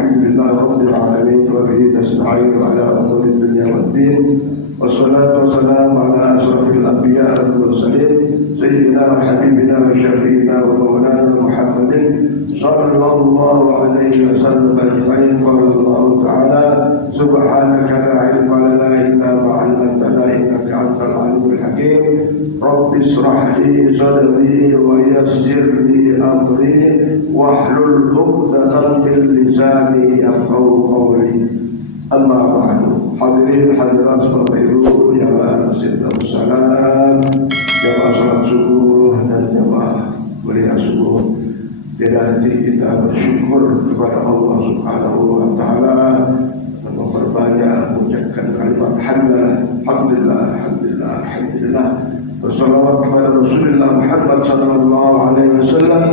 alhamdulillahi rabbil alamin wa bihi nasta'in ala umuri dunya waddin wassalatu wassalamu ala asrafil anbiya wal mursalin sayyidina wa habibina wa syafiina wa maulana Muhammadin sallallahu alaihi wasallam ajma'in. Qala Allah ta'ala subhanaka la ilma lana illa ma 'allamtana innaka antal alimul hakim. Rabbi ishrah li sadri wa yassir li amri wahlul 'uqdatam min lisani yafqahu qawli. Amma ba'du. Hadirin hadirat Bapak Ibu jamaah Masjid Darussalam, jamaah salat subuh dan jamaah kuliah subuh. Tidak henti kita bersyukur kepada Allah Subhanahu wa taala dan memperbanyak mengucapkan kalimat alhamdulillah, alhamdulillah, alhamdulillah. Bersalawat kepada Rasulullah Muhammad sallallahu alaihi wasallam,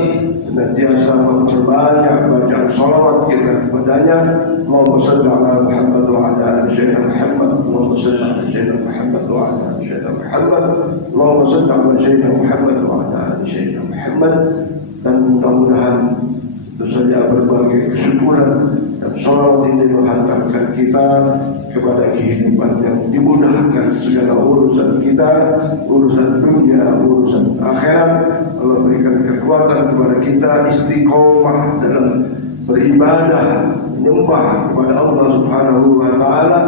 senantiasa memperbanyak bacaan salawat kita kepadanya. Allahumma shalli ala Muhammad wa ala ali sayyidina Muhammad. Allahumma shalli ala sayyidina Muhammad wa ala ali sayyidina Muhammad. Allahumma shalli ala sayyidina Muhammad wa ala ali sayyidina Muhammad. Dan mudah-mudahan itu saja berbagai kesyukuran dan salawat ini menghantarkan kita kepada kehidupan yang dimudahkan segala urusan kita, urusan dunia, urusan akhirat. Allah berikan kekuatan kepada kita istiqomah dalam beribadah, menyembah kepada Allah Subhanahu wa taala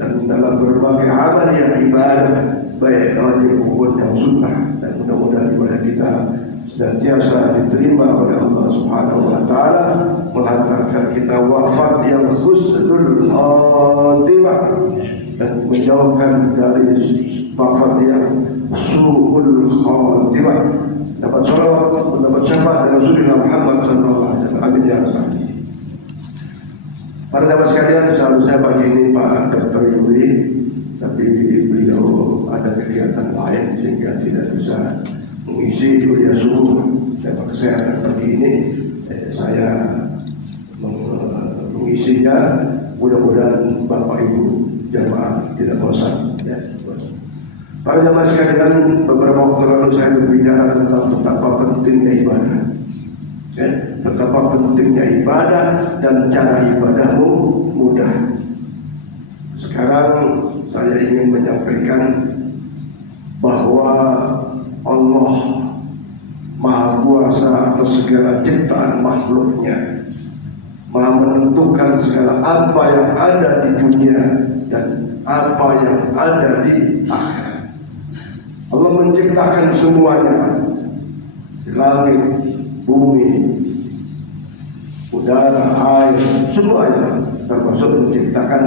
dan dalam berbagai amal yang ibadah, baik wajib maupun yang sunnah, dan mudah-mudahan ibadah kita senantiasa diterima oleh Allah Subhanahu wa taala, menghantarkan kita wafat yang husnul khatimah dan menjauhkan dari wafat yang su'ul khatimah. Dapat salawat, mendapat syafaat dari Rasulullah Muhammad sallallahu alaihi wasallam. Amin ya rabbal. Para sahabat sekalian, seharusnya pagi ini Pak Dr. Yuri, tapi beliau ada kegiatan lain sehingga tidak bisa mengisi kuliah subuh. Sebab kesehatan pagi ini saya mengisinya. Mudah-mudahan Bapak Ibu jamaah tidak bosan ya. Para jamaah sekalian, beberapa waktu lalu saya berbicara tentang betapa pentingnya ibadah ya, betapa pentingnya ibadah dan cara ibadahmu mudah. Sekarang saya ingin menyampaikan bahwa Allah Maha Kuasa atas segala ciptaan makhluknya, Maha menentukan segala apa yang ada di dunia dan apa yang ada di akhirat. Allah menciptakan semuanya, langit, bumi, udara, air, semuanya, termasuk menciptakan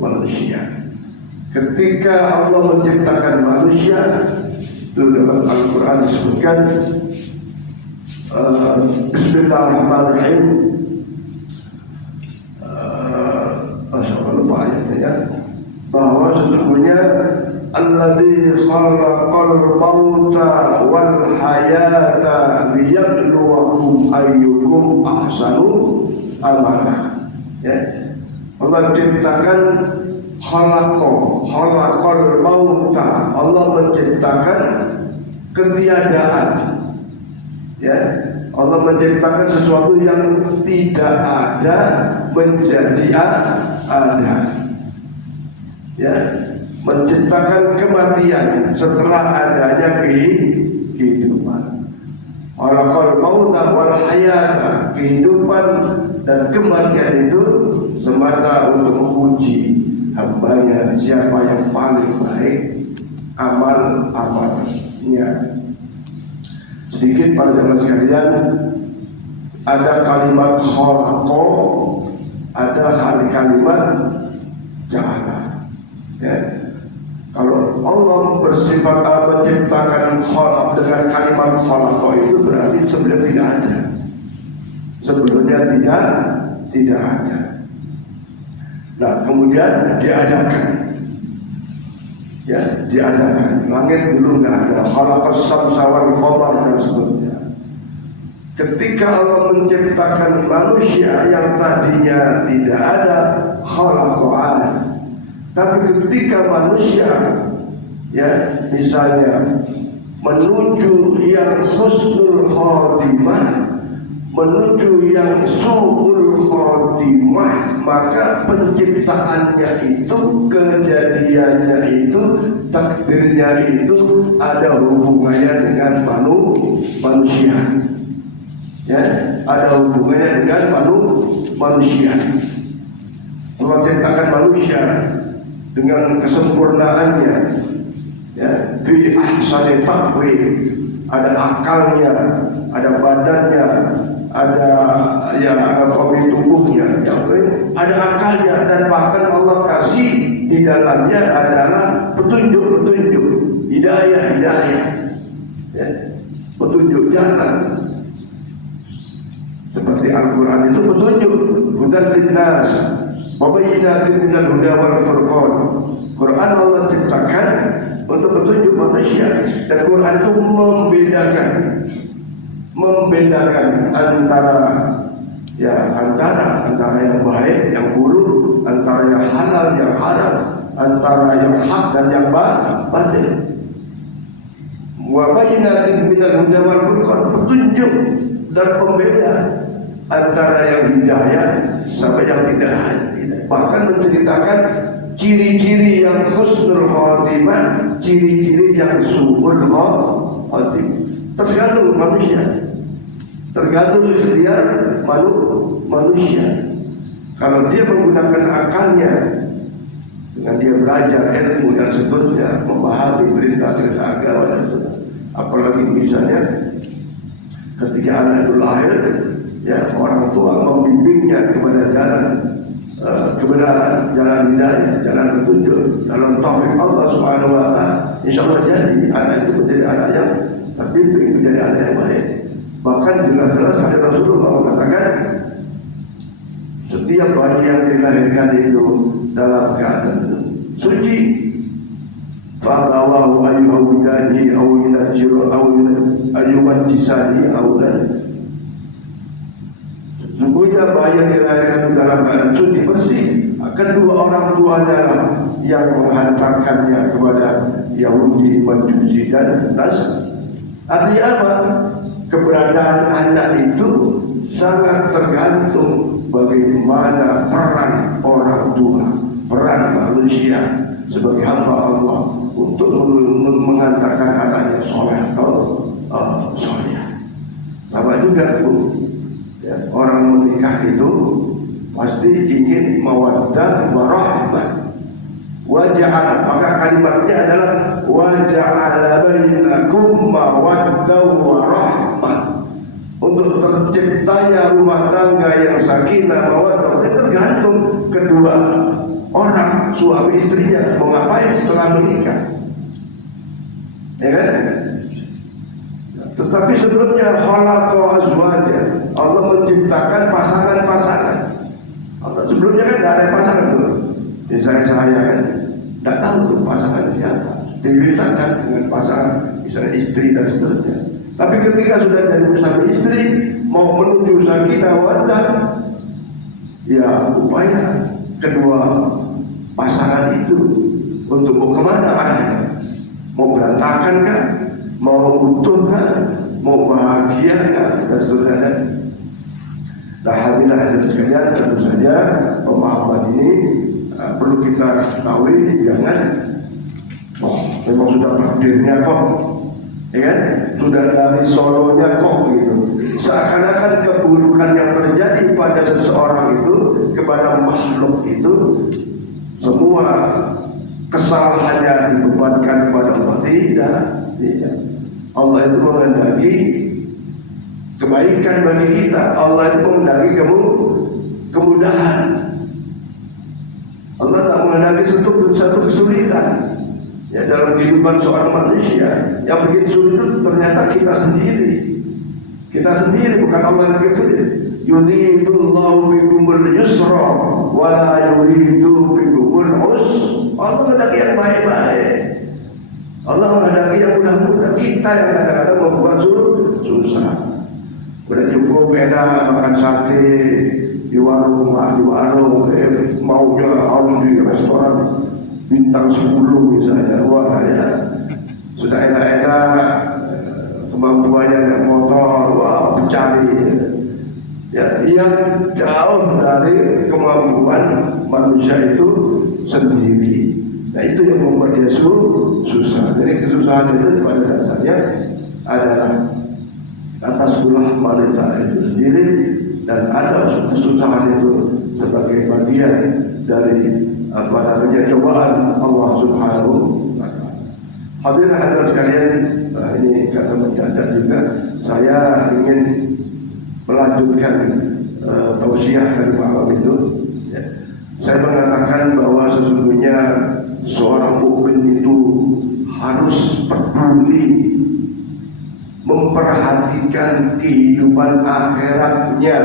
manusia. Ketika Allah menciptakan manusia, itu dalam Al-Quran disebutkan Bismillahirrahmanirrahim. Masya Allah, lupa ayatnya ya, bahwa sesungguhnya alladzi khalaqal mauta wal hayata liyabluwakum ayyukum ahsanu amala. Ya, Allah ciptakan khalaqal mauta, Allah menciptakan ketiadaan. Ya, Allah menciptakan sesuatu yang tidak ada menjadi ada. Ya, menciptakan kematian setelah adanya kehidupan. Khalaqal mauta wal hayata, kehidupan dan kematian itu semata untuk menguji hambanya siapa yang paling baik amal-amalnya. Sedikit para jemaah sekalian, ada kalimat khalaqa, ada kalimat ja'ala. Ya, kalau Allah bersifat menciptakan khalaq dengan kalimat khalaqa, itu berarti sebelumnya tidak ada. Sebelumnya tidak ada. Nah, kemudian diadakan. Ya, diadakan. Langit dulu nggak ada. Khalaqas samsa wal qamar dan sebagainya. Ketika Allah menciptakan manusia yang tadinya tidak ada, khalaqan. Tapi ketika manusia, ya, misalnya menuju yang husnul khotimah, menuju yang su'ul khotimah, maka penciptaannya itu, kejadiannya itu, takdirnya itu ada hubungannya dengan manusia. Ya, ada hubungannya dengan manusia. Allah ciptakan manusia dengan kesempurnaannya, ya, fi ahsani taqwim. Ada akalnya, ada badannya, ada anatomi tubuhnya, ya, ada akalnya, dan bahkan Allah kasih di dalamnya adalah petunjuk-petunjuk, hidayah, ya, petunjuk jalan. Seperti Al-Quran itu petunjuk, hudan linnas, wa bayyinatin minal huda wal furqan. Quran Allah ciptakan untuk petunjuk manusia, dan Quran itu membedakan antara yang baik, yang buruk, antara yang halal, yang haram, antara yang hak dan yang batil. Wa bayyinatin minal huda wal furqan, petunjuk dan pembeda antara yang hidayah sampai yang tidak. Bahkan menceritakan ciri-ciri yang husnul khatimah, ciri-ciri yang su'ul khatimah. Tergantung manusia, tergantung ikhtiar manusia. Kalau dia menggunakan akalnya, dengan dia belajar ilmu dan seterusnya, memahami perintah-perintah agama dan seterusnya. Apalagi misalnya ketika anak itu lahir, ya, orang tua membimbingnya kepada jalan kebenaran, jalan hidayah, jalan petunjuk, dalam taufik Allah Subhanahu wa taala, insyaallah jadi anak itu menjadi anak yang terbimbing, menjadi anak yang baik. Bahkan jelas-jelas hadis Rasulullah mengatakan, setiap bayi yang dilahirkan itu dalam keadaan suci, fa'awahu ayyuhawidani awinajir ayyuhajisani awinajir. Sungguhnya bayi yang dilahirkan dalam keadaan suci bersih, kedua orang tuanya yang menghantarkannya kepada Yahudi, Majusi dan Nasrani. Artinya apa? Keberadaan anak itu sangat tergantung bagaimana peran orang tua, peran manusia sebagai hamba Allah untuk mengantarkan anaknya soleh atau soleh. Sama juga ya, orang menikah itu pasti ingin mawaddah warahmah. Waja'ala, maka kalimatnya adalah waja'ala bainakum mawaddah warahmah. Untuk terciptanya rumah tangga yang sakinah mawaddah itu tergantung kedua orang, suami istrinya mau ngapain setelah menikah, ya kan? Tetapi sebelumnya khalaqa azwaja, Allah menciptakan pasangan-pasangan. Allah sebelumnya kan tidak ada pasangan tuh. Misalnya saya kan tidak tahu tuh pasangan siapa, diberitakan dengan pasangan misalnya istri dan seterusnya. Tapi ketika sudah jadi bersama istri, mau menuju sakinah mawaddah, ya upaya kedua pasangan itu untuk mau kemana arahnya? Mau berantakan kan? Mau utuh kan? Mau bahagia kan? Dan seterusnya. Nah, hadirin sekalian, tentu saja pemahaman ini perlu kita ketahui, jangan memang sudah takdirnya kok, ya kan? Sudah dari solonya kok gitu. Seakan-akan keburukan yang terjadi pada seseorang itu, kepada makhluk itu, semua kesalahannya dibebankan kepada Allah. Tidak. Allah itu menghendaki kebaikan bagi kita. Allah itu menghendaki kemudahan. Allah tak menghendaki satu kesulitan. Ya, dalam kehidupan seorang manusia yang bikin sulit itu ternyata kita sendiri. Kita sendiri, bukan Allah yang bikin. Yuridullahu bikumul yusra wa la yuridu bikumul usra. Allah menghendaki yang baik-baik. Allah menghendaki yang mudah-mudah. Kita yang kadang-kadang membuat susah. Udah cukup enak makan sate di warung, maunya di restoran bintang 10 misalnya. Wah, ya, sudah enak-enak, kemampuannya naik motor, wah, mencari. Ya, yang jauh dari kemampuan kemampuan manusia itu sendiri. Nah itu yang membuat dia susah. Jadi kesusahan itu pada dasarnya adalah atas ulah manusia itu sendiri, dan ada kesusahan itu sebagai bagian dari cobaan Allah Subhanahu wa Ta'ala. Hadirin sekalian, ini kata mencatat juga, saya ingin melanjutkan tausiah dari malam itu. Ya. Saya mengatakan bahwa sesungguhnya seorang mukmin itu harus peduli memperhatikan kehidupan akhiratnya.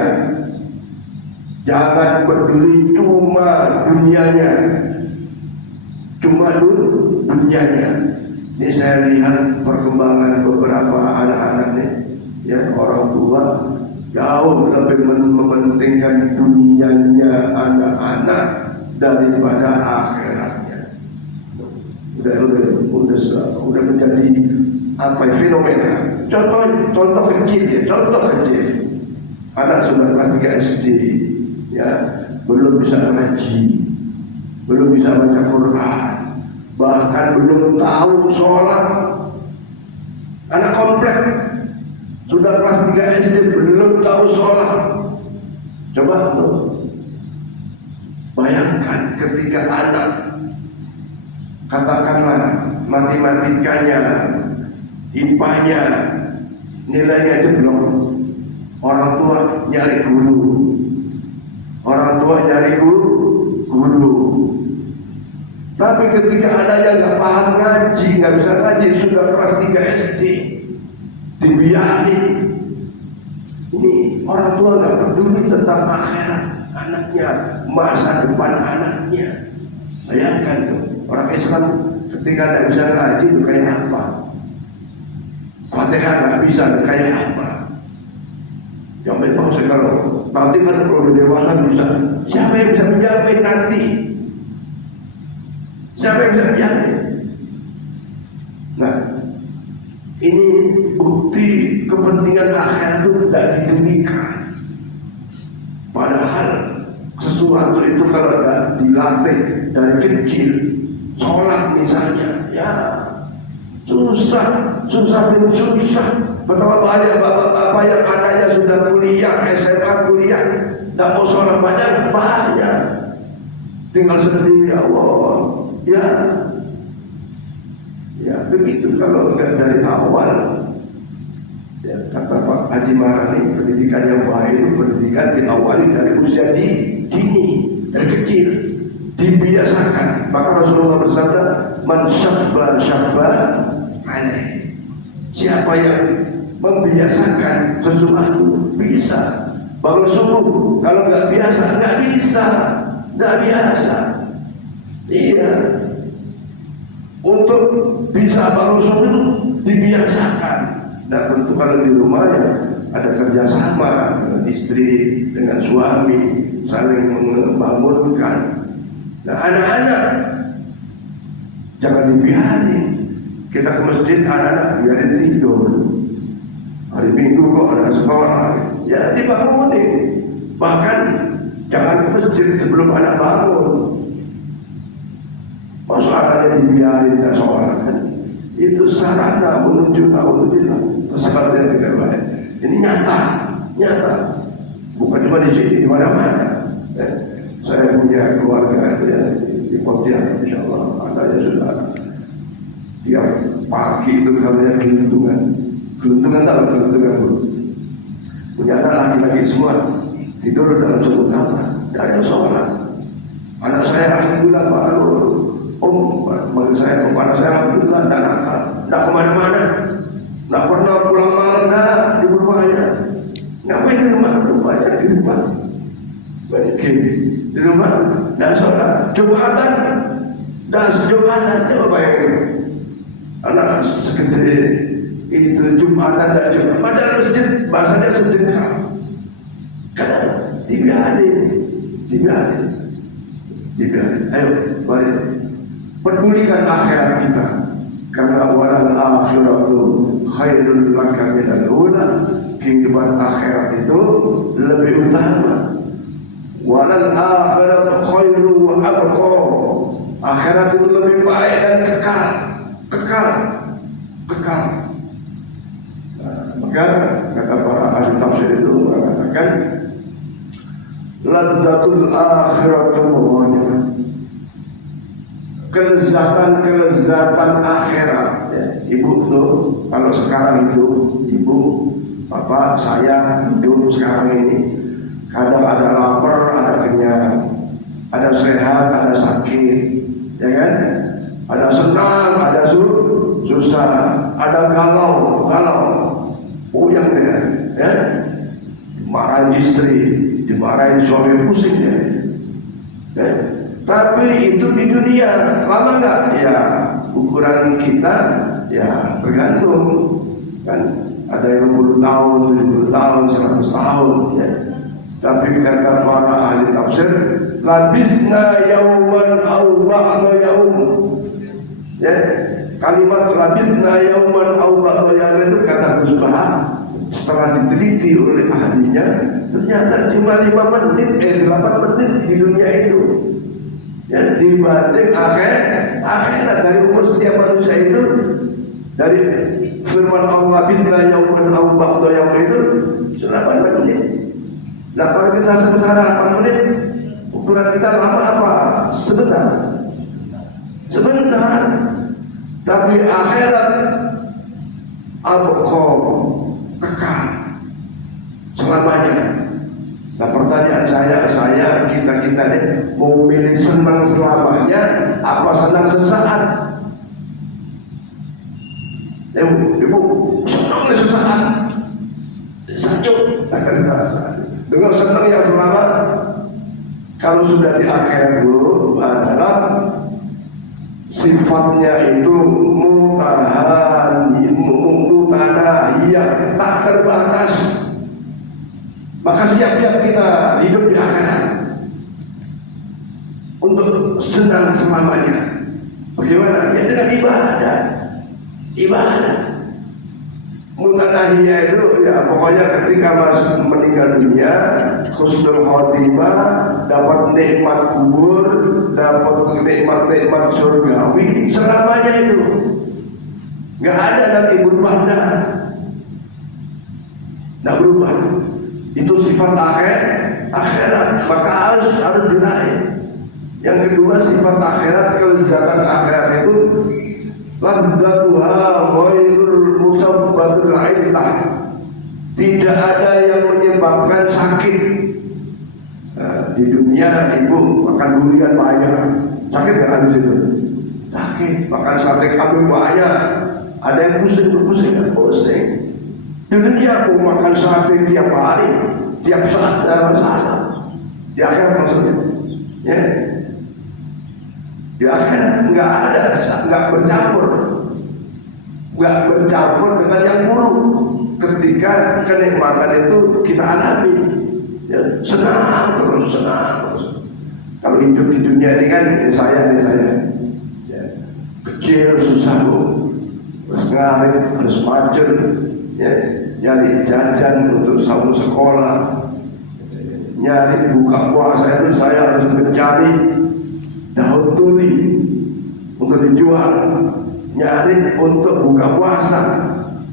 Jangan peduli cuma dunianya, cuma dunianya. Ini saya lihat perkembangan beberapa anak-anak nih, ya, orang tua jauh lebih mementingkan dunianya anak-anak daripada akhiratnya. Udah menjadi apa fenomena. Contoh kecil ya, contoh kecil. Anak sudah kelas 3 SD, ya, belum bisa ngaji, belum bisa baca Quran, bahkan belum tahu sholat. Anak komplek sudah kelas 3 SD belum tahu sholat. Coba bayangkan ketika anak, katakanlah matematikanya, IPA-nya, nilainya jeblok, orang tua nyari guru, guru. Tapi ketika anaknya nggak paham ngaji, nggak bisa ngaji, sudah kelas 3 SD, dibiarin. Ini orang tua nggak peduli tentang akhirat anaknya, masa depan anaknya. Bayangkan tuh, orang Islam ketika nggak bisa ngaji itu kayak apa? Fatihah nggak bisa, kayak apa? Ya memang kalau nanti kan kalau dewasa bisa, siapa yang bisa menjamin nanti? Siapa yang bisa menjamin? Nah, ini bukti kepentingan akhirat itu tidak didemikan. Padahal sesuatu itu kalau tidak dilatih dari kecil, sholat misalnya, ya susah. Betapa banyak bapak-bapak yang anaknya sudah kuliah, SMA kuliah, tidak mau sholat banyak. Tinggal sendiri, ya Allah. Ya begitu kalau enggak dari awal. Ya, kata Pak Haji Marani, pendidikan yang baik itu pendidikan diawali dari usia dini, dari kecil, dibiasakan. Maka Rasulullah bersabda, man syabba alaih. Siapa yang membiasakan sesuatu bisa. Bangun subuh, kalau nggak biasa, nggak biasa. Iya. Untuk bisa bangun subuh dibiasakan. Dan tentu kalau di rumahnya ada kerjasama dengan istri, dengan suami, saling membangunkan. Nah, anak-anak jangan dibiarin. Kita ke masjid, anak-anak biarin tidur. Hari Minggu kok ada sekolah, ya dibangunin. Bahkan jangan ke masjid sebelum anak bangun. Masa anaknya dibiarin tidak sholat, kan? Itu sarana menuju naudzubillah kesempatan yang tidak baik. Ini nyata. Bukan cuma di sini, di mana-mana. Saya punya keluarga ya, di Pontianak, insya Allah anaknya sudah. Tiap pagi itu kalian geluntungan tahu geluntungan bu. Punya anak laki-laki semua tidur dalam satu kamar, tidak ada sholat. Anak saya alhamdulillah bagi saya kepada saya alhamdulillah tidak nakal, tidak kemana-mana, tidak pernah pulang malam di rumahnya. Ngapain di rumahnya di rumah? Di rumah dan sholat Jumatan dan Jumatan, coba bayangin. Anak segede itu Jumatan dan Jumat, padahal masjid bahasanya sedekah. Karena dibiarin. Ayo, mari pedulikan akhirat kita. Karena walal akhiratu khairul laka minal ula. Kehidupan akhirat itu lebih utama. walal akhiratu khairu wa abqa. Akhirat itu lebih baik dan kekal. Maka kata para ahli tafsir itu mengatakan ladzatul akhiratu mawani'ah, kelezatan akhirat ya. Ibu tuh kalau sekarang itu ibu bapak saya hidup sekarang ini kadang ada lapar, ada kenyang, ada sehat, ada sakit, ya kan? Ada senang, ada susah, ada galau, puyeng ya. Dimarahin istri, dimarahin suami, pusing ya. Tapi itu di dunia, lama enggak? Ya ukuran kita ya tergantung kan. Ada yang 60 tahun, 70 tahun, 100 tahun ya. Tapi kata para ahli tafsir, labisna yauman aw ba'da yaum. Ya, kalimat labisna yauman aw ba'da yaum itu kata Ghazali setelah diteliti oleh ahlinya, ternyata cuma 8 menit di dunia itu. Ya, dibanding akhirat dari umur setiap manusia itu, dari firman Allah bisna yauman aw ba'da yaum itu 8 menit. Nah kalau kita sengsara 8 menit, ukuran kita lama apa? Sebentar. Tapi akhirat abqa, kekal selamanya. Nah pertanyaan saya kita ini mau milih senang selamanya apa senang sesaat? Ibu senang sesaat, sejuk dengan senang yang selama. Kalau sudah di akhirat dulu adalah sifatnya itu mutanahiyah, tak terbatas. Maka siap-siap kita hidup di akhirat untuk senang selamanya. Bagaimana? Ya dengan ibadah. Mutanahiyah itu ya pokoknya ketika masuk meninggal dunia, husnul khotimah, dapat nikmat kubur, dapat nikmat surgawi selamanya itu. Nggak ada nanti berubah, nggak berubah. Itu sifat akhirat, maka harus diraih. Yang kedua sifat akhirat, kelezatan akhirat itu ladzatuha ghairul musabbatul illah. Tidak ada yang menyebabkan sakit. Di dunia ibu makan durian banyak, sakit nggak habis itu? Sakit. Makan sate kambing banyak, ada yang pusing. Di dunia aku makan sate tiap hari, tiap saat ada masalah. Di akhirat maksudnya, ya. Di akhirat nggak bercampur dengan yang buruk. Ketika kenikmatan itu kita alami, ya, senang terus. Kalau hidup di dunia ini kan saya, ya, kecil susah terus ngarit, harus macet, ya, nyari jajan untuk sahur sekolah, nyari buka puasa itu saya harus mencari daun tuli untuk dijual, nyari untuk buka puasa.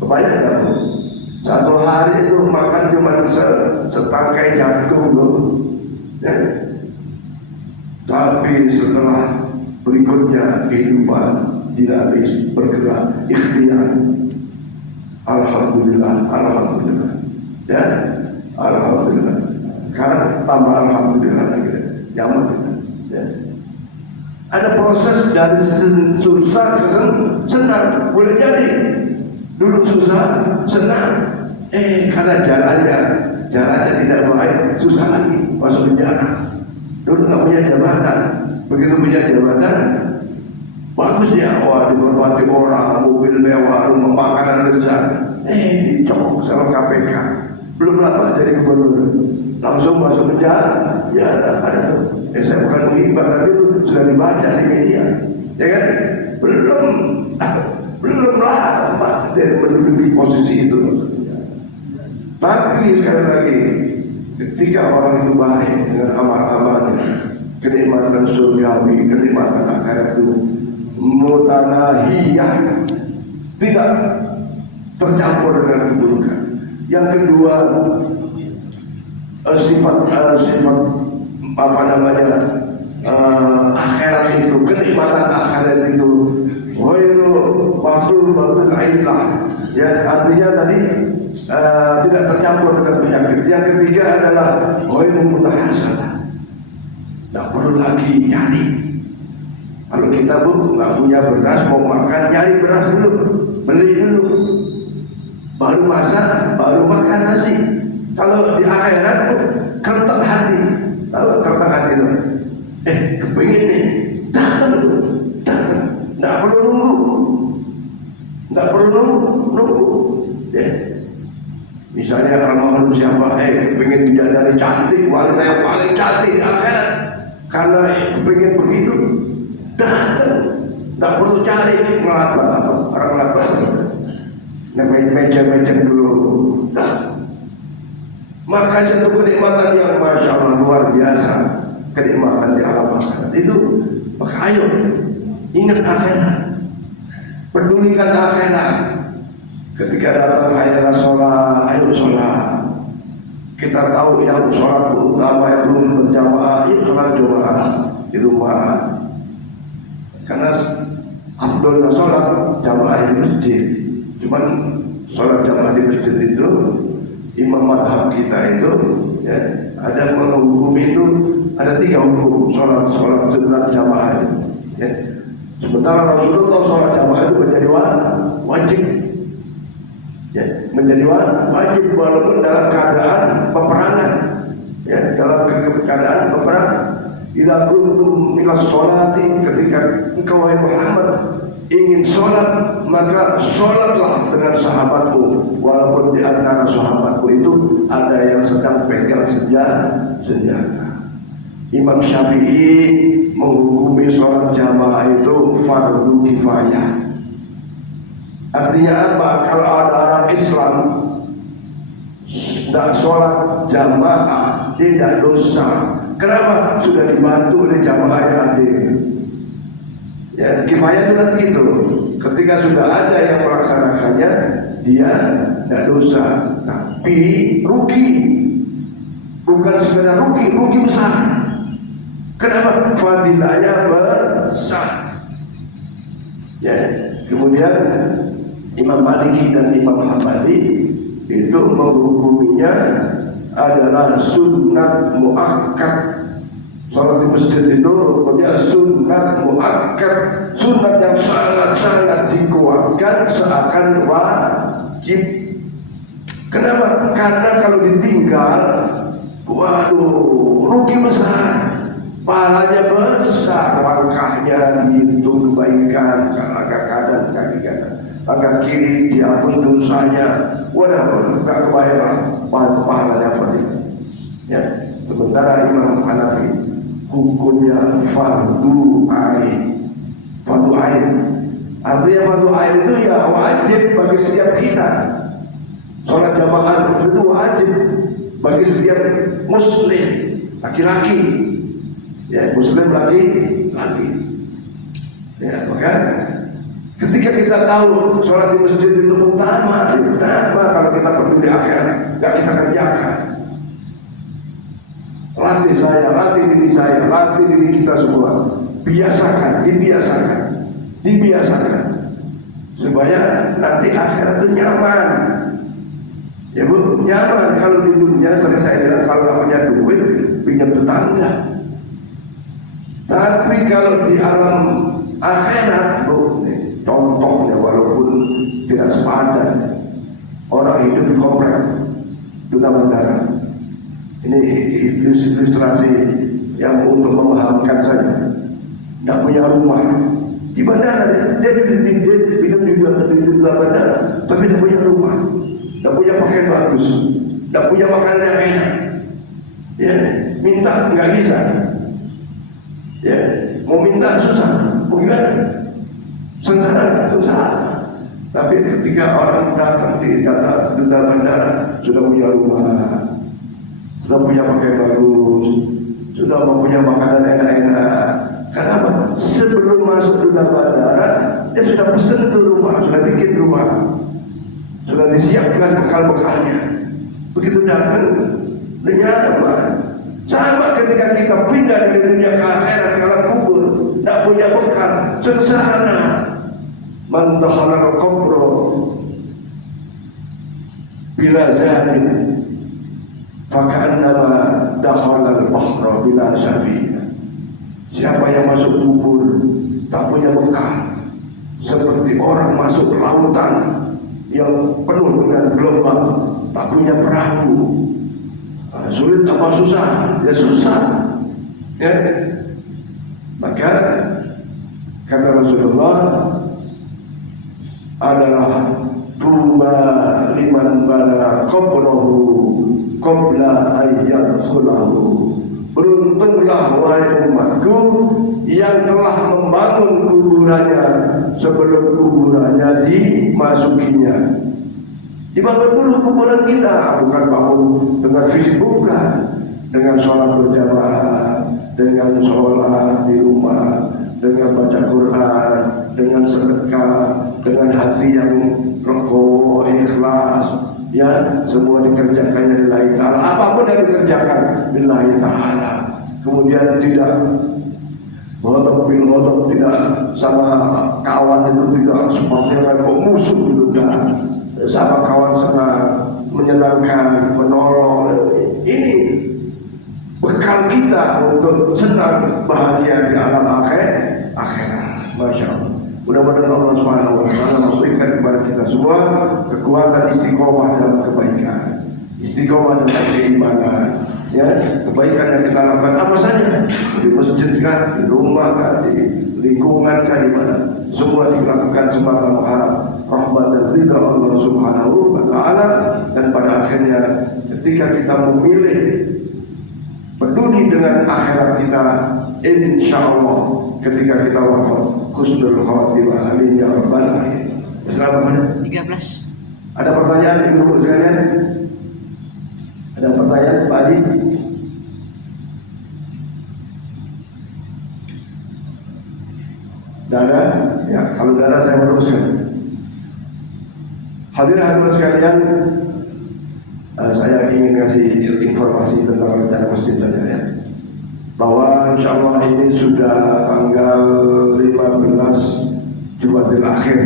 Kebayang nggak? Satu hari itu makan cuma setangkai jagung loh. Ya. Tapi setelah berikutnya kehidupan dinamis, bergerak, ikhtiar. Alhamdulillah. Ya, alhamdulillah. Karena tambah alhamdulillah lagi. Nyaman kita. Ya. Ada proses dari susah ke senang. Boleh jadi dulu susah, senang. Karena jalannya tidak baik, susah lagi masuk penjara. Dulu nggak punya jabatan, begitu punya jabatan, bagus ya, wah dihormati orang, mobil mewah, rumah makanan besar. Dicokok sama KPK, belum lama jadi gubernur, langsung masuk penjara. Ya ada. Saya bukan menghibah, tapi itu sudah dibaca di media, ya kan? Belum lama dia menduduki posisi itu. Tapi sekali lagi Ketika orang itu baik dengan amal-amalnya, kenikmatan surgawi, kenikmatan akhirat itu mutanahiyah, tidak tercampur dengan keburukan. Yang kedua, sifat akhirat itu, kenikmatan akhirat itu ghairu mafruḍatul illah, ya, artinya tadi tidak tercampur dengan penyakit. Yang ketiga adalah ghairu mutahasalah, tidak perlu lagi cari. Kalau kita nggak punya beras, mau makan, nyari beras dulu, beli dulu, baru masak, baru makan nasi. Kalau di akhirat keretak hati, kalau keretak hati itu, kepingin nih, datang, nggak perlu nunggu, ya. Misalnya kalau siapa, kepingin bidadari cantik, wanita yang paling cantik akhirat, karena kepingin begitu, datang, nggak perlu cari ngelapa, orang ngelapa, meja dulu. Maka satu kenikmatan yang masya Allah luar biasa, kenikmatan di alam akhirat itu. Maka ayo ingat akhirat, pedulikan akhirat. Ketika datang ayo sholat. Kita tahu yang sholat utama itu berjamaah, sholat jamaah di rumah. Karena afdolnya sholat jamaah di masjid. Cuman sholat jamaah di masjid itu, imam madhab kita itu, ya, ada menghukum itu, ada 3 hukum sholat sunat jamaah itu, ya. Sementara Rasulullah sholat jamaah itu menjadi wajib, ya, menjadi wajib walaupun dalam keadaan peperangan, ya, dalam keadaan peperangan. Idza kuntum ila sholati, ketika engkau wahai Muhammad ingin sholat, maka sholatlah dengan sahabatku, walaupun di antara sahabatku itu ada yang sedang pegang senjata. Imam Syafi'i menghukumi sholat jamaah itu fardu kifayah. Artinya apa? Kalau ada orang Islam tidak sholat jamaah tidak dosa. Kenapa? Sudah dibantu oleh jamaah yang hadir. Ya, kifayah itu kan gitu. Ketika sudah ada yang melaksanakannya, dia tidak dosa, tapi rugi. Bukan sekedar rugi besar. Kenapa? Fadilahnya besar. Ya, kemudian Imam Maliki dan Imam Hambali itu menghukuminya adalah sunat muakkad. Sholat di masjid itu rupanya sunat muakkad, sunat yang sangat-sangat dikuatkan seakan wajib. Kenapa? Karena kalau ditinggal, waduh, rugi besar, pahalanya besar, langkahnya dihitung kebaikan, agak kanan, kaki kanan, agak kiri diampun dosanya, waduh, gak kebayang pahalanya fadilah. Ya, sementara Imam Hanafi hukumnya fardu ain. Artinya fardu ain itu ya wajib bagi setiap kita. Sholat jamaah itu wajib bagi setiap muslim, laki-laki. Ya, muslim laki-laki. Ya, maka ketika kita tahu sholat di masjid itu utama, kenapa kalau kita peduli akhirat gak kita kerjakan? Latih saya, latih diri saya, latih diri kita semua. Dibiasakan supaya nanti akhirat itu nyaman. Ya Bu, nyaman. Kalau di dunia sering saya bilang, kalau gak punya duit, pinjam tetangga. Tapi kalau di alam akhirat, Bu, contohnya walaupun tidak sepadan, orang hidup di komplek duta bandara. Ini ilustrasi yang untuk memahamkan saja. Tidak punya rumah di bandara, dia hidup di duta bandara, tapi tidak punya rumah, tidak punya pakaian bagus, tidak punya makanan yang enak. Ya, minta nggak bisa. Ya, mau minta susah, bagaimana? Sengsara susah. Tapi ketika orang datang di duta bandara sudah punya rumah, sudah punya pakaian bagus, sudah mempunyai makanan enak-enak. Kenapa? Sebelum masuk dunia bandara, dia sudah pesan ke rumah, sudah bikin rumah, sudah disiapkan bekal-bekalnya. Begitu datang, nyaman. Sama ketika kita pindah dari dunia ke akhirat, kalau kubur, tak punya bekal, sengsara. Man dakhala al-qabra bila zadin, faka'annama dakhala al-bahra bila safina. Siapa yang masuk kubur tak punya bekal, seperti orang masuk lautan yang penuh dengan gelombang, tak punya perahu. Sulit apa susah? Ya susah. Ya. Maka kata Rasulullah adalah tuba liman bana qabrahu qabla ayyadkhulahu. Beruntunglah wahai umatku yang telah membangun kuburannya sebelum kuburannya dimasukinya. Dibangun dulu kuburan kita, bukan bangun dengan fisik, bukan, dengan sholat berjamaah, dengan sholat di rumah, dengan baca Quran, dengan sedekah, dengan hati yang rukuk, ikhlas, ya, semua dikerjakannya lillahi ta'ala. Apapun yang dikerjakan lillahi ta'ala. Kemudian tidak ngotot bil ngotot, tidak sama kawan itu, tidak seperti musuh itu, sama kawan senang, menyenangkan, menolong. Ini bekal kita untuk senang bahagia di alam akhirat. Masya Allah. Mudah-mudahan Allah Subhanahu wa Ta'ala memberikan kepada kita semua kekuatan istiqomah dalam kebaikan, istiqomah dalam keimanan. Ya, kebaikan yang kita lakukan apa saja, di masjid kan, di rumah kan, di lingkungan kan, di mana, semua dilakukan semata mengharap rahmat dan ridha Allah Subhanahu wa Ta'ala. Dan pada akhirnya ketika kita memilih peduli dengan akhirat kita, insya Allah ketika kita wafat husnul khatimah, amin ya rabbal alamin. Selamat 13. Ada pertanyaan ibu sekalian? Ada pertanyaan Pak Haji? Tidak ada? Ya, kalau tidak ada saya meneruskan. Hadirin sekalian, saya ingin kasih informasi tentang rencana masjid saja ya. Bahwa insya Allah ini sudah tanggal 15 Jumadil Akhir,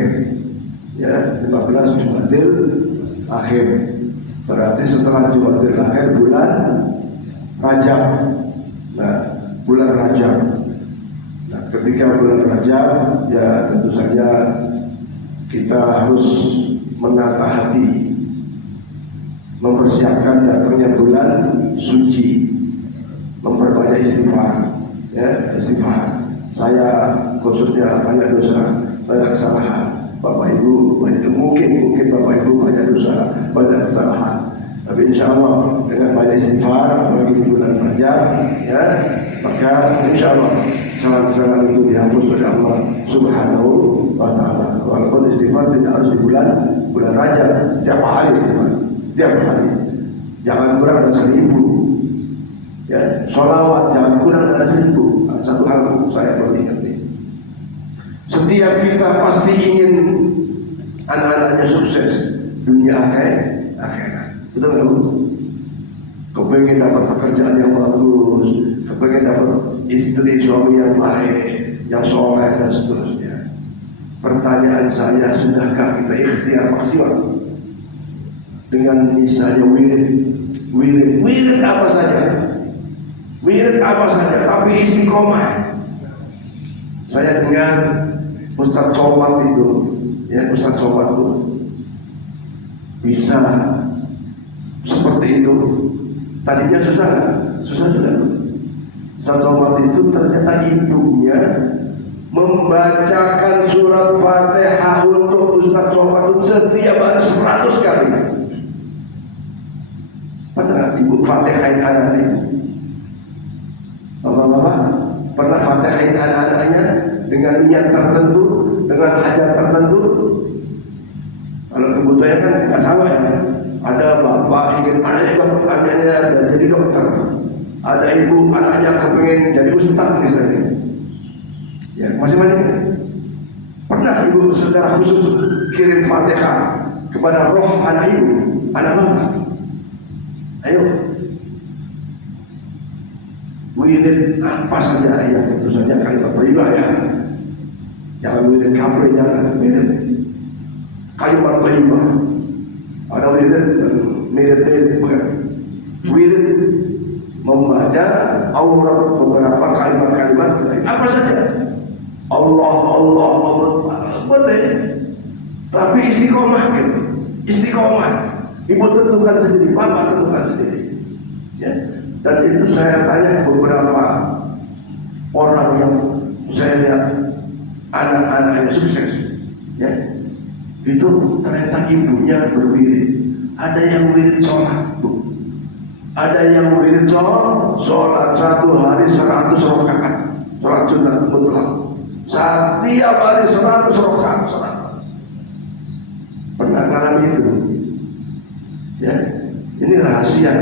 ya, 15 Jumadil Akhir. Berarti setelah Jumadil Akhir bulan Rajab. Nah, bulan Rajab. Nah, ketika bulan Rajab, ya tentu saja kita harus menata hati, mempersiapkan datangnya bulan suci, memperbanyak istighfar, ya, istighfar. Saya khususnya banyak dosa, banyak kesalahan. Bapak Ibu mungkin Bapak Ibu banyak dosa, banyak kesalahan. Tapi insya Allah dengan banyak istighfar bagi bulan Rajab, ya, maka insya Allah kesalahan-kesalahan itu dihapus oleh Allah Subhanahu wa Ta'ala. Walaupun istighfar tidak harus di bulan Rajab, setiap hari, setiap hari. Jangan kurang dari 1000. Ya, sholawat jangan kurang dari 1000. Satu hal saya perlu ingat. Setiap kita pasti ingin anak-anaknya sukses dunia akhirat. Betul nggak Bu? Kepengen dapat pekerjaan yang bagus, kepengen dapat istri suami yang baik, yang soleh dan seterusnya. Pertanyaan saya, sudahkah kita ikhtiar maksimal dengan misalnya wirid apa saja? Wirid apa saja, tapi istiqomah. Saya dengar Ustaz Somad itu, ya, Ustaz Somad itu bisa seperti itu. Tadinya susah, susah juga. Ustaz Somad itu ternyata ibunya membacakan surat Fatihah untuk Ustaz Somad itu setiap hari 100 kali. Pernah ibu Fatihain anak-anaknya? Bapak-bapak pernah Fatihain anak-anaknya dengan niat tertentu, dengan hajat tertentu? Kalau kebutuhannya kan nggak sama ya. Ada bapak ingin anaknya jadi dokter, ada ibu anaknya kepengen jadi ustaz misalnya. Ya, masing-masing. Pernah ibu secara khusus kirim Fatihah kepada roh anak ibu, anak bapak? Ayo, wirid apa saja yang tentu saja kalimat thayyibah ya. Jangan wirid kafir, jangan wirid kalimat thayyibah. Ada wirid bukan. Wirid membaca aurat beberapa kalimat-kalimat apa saja. Allah boleh, tapi istiqomah gitu. Istiqomah ibu tentukan sendiri, bapak tentukan sendiri ya. Dan itu saya tanya beberapa orang yang saya lihat anak-anaknya sukses ya, itu ternyata ibunya berwirid. Ada yang wirid sholat tuh, ada yang wirid sholat 1 hari 100 rakaat, sholat sunat mutlak. Setiap hari 100 rakaat. Pernah ngalami itu? Ya, ini rahasia,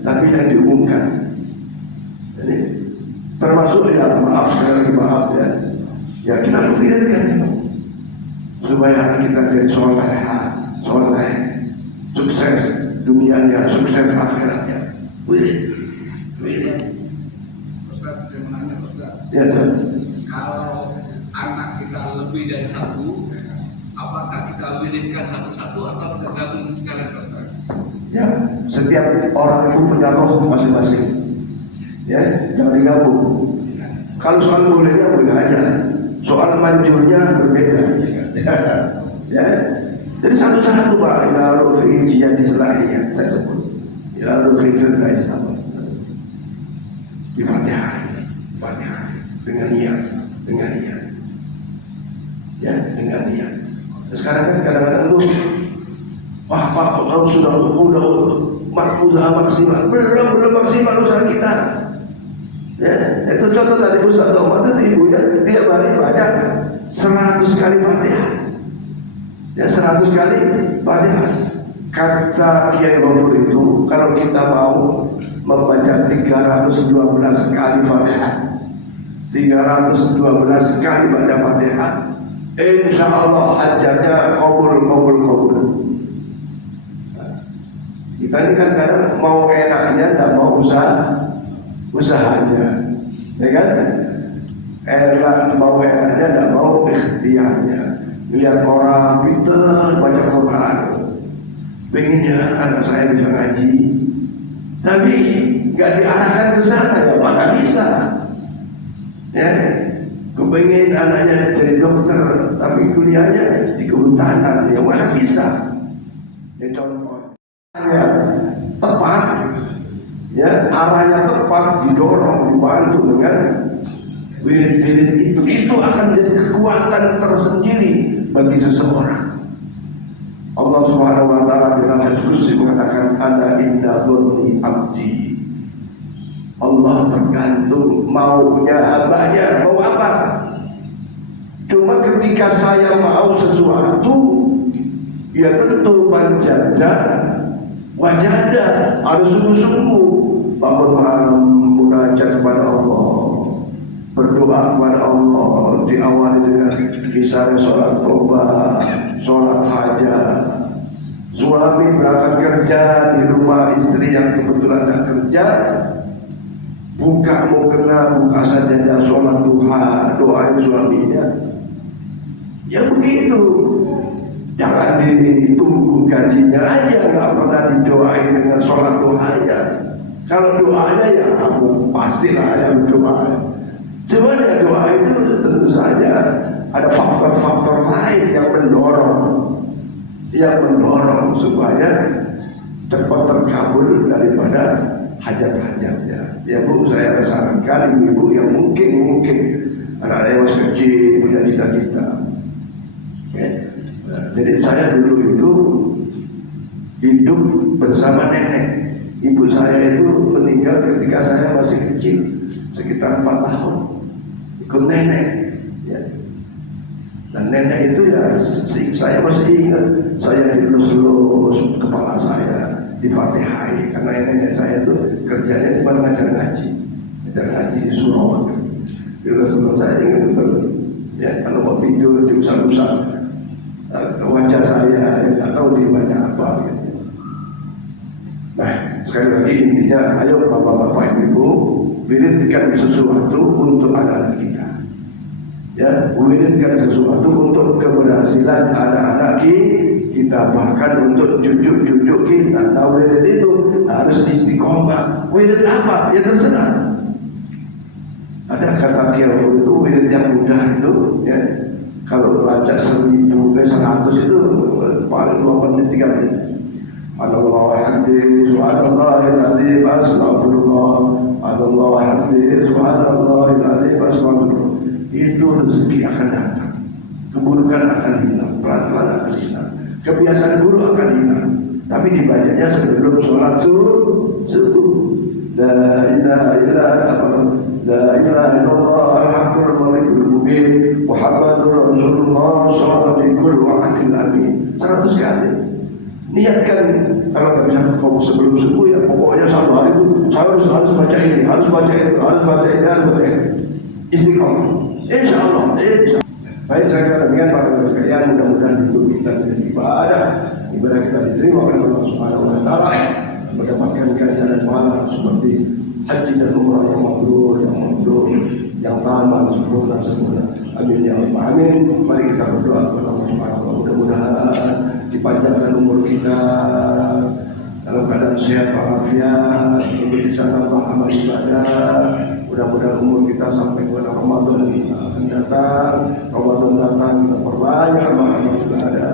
tapi yang diumumkan. Jadi termasuk ya, maaf sekali maaf ya. Ya kita pikirkan itu supaya kita jadi soleh, sukses dunianya, sukses akhiratnya. Wirid. Ustaz, saya menanya Ustaz. Ya, Kalau anak kita lebih dari 1, apakah kita wiridkan satu-satu atau tergabung sekalian Ustaz? Ya, setiap orang itu punya roh masing-masing. Ya, jangan digabung. Kalau soal bolehnya boleh aja, soal manjurnya berbeda. Ya, jadi satu-satu Pak. Lalu rincian di selahnya saya sebut. Lalu rincian dari sama. Di Fatihah dengan niat. Ya, dengan niat. Sekarang kan kadang-kadang tuh, wah Pak, kalau sudah usaha maksimal, belum maksimal usaha kita. Ya, itu contoh dari Ustaz Omar itu ibunya tiap hari baca 100 kali Fatihah. Ya, 100 kali Fatihah. Kata Kiai Bafur itu, kalau kita mau membaca 312 kali Fatihah, 312 kali baca Fatihah, insya Allah hajatnya kabul. Kita ini kan kadang mau enaknya, tidak mau usahanya, ya kan? Mau enaknya, tidak mau ikhtiarnya. Lihat orang pintar baca Quran, pengennya anak saya bisa ngaji, tapi nggak diarahkan ke sana, ya mana bisa? Ya, kepengen anaknya jadi dokter, tapi kuliahnya di kehutanan, ya mana bisa? Ya contoh, tepat, ya arahnya tepat, didorong, dibantu dengan wirid-wirid itu akan menjadi kekuatan tersendiri bagi seseorang. Allah Subhanahu wa taala dalam hadis qudsi mengatakan ana inda dzanni abdi. Allah tergantung maunya hambanya, mau apa? Cuma ketika saya mau sesuatu, ya tentu manjada wajada, harus sungguh-sungguh bangun malam munajat kepada Allah, berdoa kepada Allah, diawali dengan misalnya sholat tobat, sholat hajat. Suami berangkat kerja di rumah istri yang kebetulan tidak kerja, buka saja sholat duha, doain suaminya. Ya begitu. Jangan ditunggu gajinya aja, nggak pernah didoain dengan sholat duhanya. Kalau doanya ya kamu pastilah yang doa. Sebenarnya doa itu tentu saja ada faktor-faktor lain yang mendorong supaya cepat terkabul daripada hajat-hajatnya. Ya Bu, saya sarankan ibu yang mungkin anak-anak yang masih kecil punya cita-cita. Ya. Nah, jadi saya dulu itu hidup bersama nenek. Ibu saya itu meninggal ketika saya masih kecil, sekitar 4 tahun. Ikut nenek. Ya. Dan nenek itu ya, saya masih ingat, saya dilus-lus kepala saya, difatihai, karena nenek saya itu kerjanya cuma ngajar ngaji di Surabaya. Dilus-lus saya ingat betul, ya kalau mau tidur diusap-usap wajah saya, nggak tahu dibaca apa. Gitu. Nah, sekali lagi intinya, ayo bapak-bapak ibu, wiridkan sesuatu untuk anak-anak kita. Ya, wiridkan sesuatu untuk keberhasilan anak-anak kita, bahkan untuk cucu-cucu kita. Nah, wirid itu harus istiqomah. Wirid apa? Ya terserah. Ada kata kiau itu wirid yang mudah itu, ya. Kalau baca 100 itu paling 2 menit 3 menit. Subhanallah hamdi, subhanallahil azim, astagfirullah. Subhanallah hamdi, subhanallahil azim, astagfirullah. Itu rezeki akan datang, keburukan akan hilang, pelan-pelan akan hilang, kebiasaan buruk akan hilang. Tapi dibacanya sebelum sholat subuh. La ilaha illallah, la ilaha illallah, al-haqqul malikul mubin, Muhammadur Rasulullah, shadiqul wa'adil amin. 100 kali. Niatkan, kalau nggak bisa kamu sebelum subuh ya pokoknya satu hari itu harus baca ini, harus baca itu, harus baca ini, harus baca ini. Istiqomah. Insya Allah. Baik, saya katakan pada sekalian, mudah-mudahan hidup kita menjadi ibadah kita diterima oleh Allah Subhanahu Wa Taala, mendapatkan ganjaran pahala seperti haji dan umrah yang mabrur, yang tamat sempurna. Amin ya rabbal alamin. Mari kita berdoa kepada Allah Subhanahu Wa Taala, mudah-mudahan dipanjangkan umur kita dalam keadaan sehat walafiat, untuk bisa nambah amal ibadah. Mudah-mudahan umur kita sampai kepada Ramadan akan datang. Ramadan datang kita perbanyak amal-amal ibadah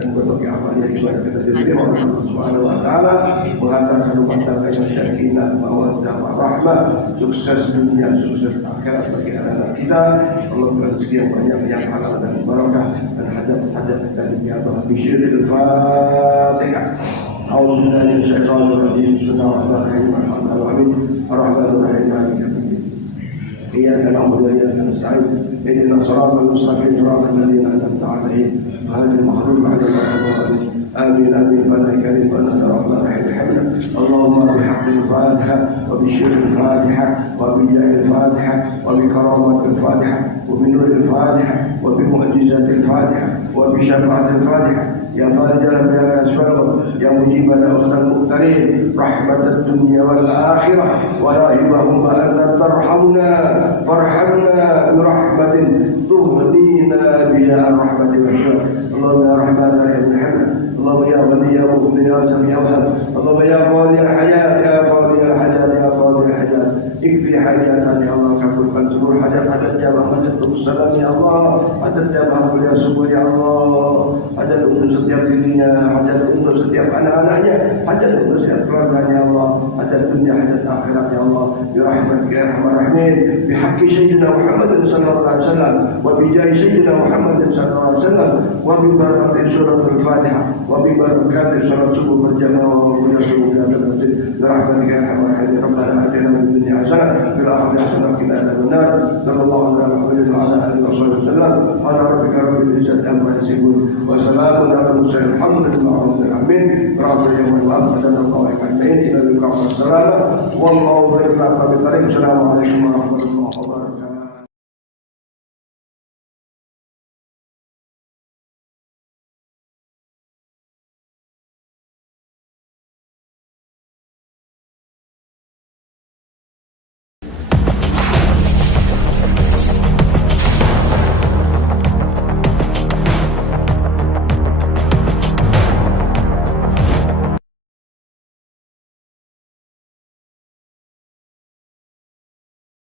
dan berbagai amal yang ibadah kita diterima oleh Allah Subhanahu Wa Taala, mengantarkan rumah tangga yang sakinah, mawaddah, warahmah, sukses dunia, sukses akhirat bagi anak-anak kita. Allah beri rezeki yang banyak, yang halal dan barakah, dan hajat-hajat kita dijabah. Bisyiril Fatihah. أعوذ بالله من الشيطان الرجيم. بسم الله الرحمن الرحيم. الحمد لله الرحمن الرحيم مالك يوم الدين. إياك نعبد وإياك نستعين. اهدنا الصراط المستقيم صراط الذين أنعمت عليهم غير المغضوب عليهم ولا الضالين. آمين آمين. فلا كريم ولا الرحمن الرحيم. حمدا اللهم بحق الفاتحة وبشر الفاتحة وبجاه الفاتحة وبكرامة الفاتحة وبنور الفاتحة وبمعجزات الفاتحة وبشفاعة الفاتحة. يا فارج الأنبياء والأسفار، يا مجيب الأخت المختارين، رحمة الدنيا والآخرة، ورائبهم أن ترحمنا فارحمنا برحمة تغنينا بها الرحمة والشكر. اللهم يا رحمن يا رحمن، اللهم يا ولي يا مؤمن يا سميع الدعاء، اللهم يا قاضي الحاجات يا قاضي الحاجات يا قاضي الحاجات، اكفي حاجاتنا يا الله، كفر سرور حاجات جابها حاجات السلام يا الله، حاجات جابها kuliah subuh ya Allah, hajat untuk setiap dirinya, hajat untuk setiap anak-anaknya, hajat untuk setiap keluarganya ya Allah, hajat dunia, hajat akhirat ya Allah, birahmatika ya arhamar rahimin, bihaqqi sayyidina Muhammadin sallallahu alaihi wasallam, wa bijahi sayyidina Muhammadin sallallahu alaihi wasallam, wa bi barakati suratul Fatihah, wa bi barakati salat subuh berjamaah wa qiyamul masjid, birahmatika ya arhamar rahimin. Rabbana atina fid dunya hasanah wa fil akhirati hasanah wa qina adzabannar. Sallallahu alaihi wa ala alihi wasallam. Ala rabbika rabbil izzati amma yasifun wa salamun ala al-mursalin walhamdulillahi rabbil alamin. Rabbana ya Allah, adana qawaid al-bayn ila liqa wa salam. Wallahu a'lam. Assalamu alaikum warahmatullahi wabarakatuh.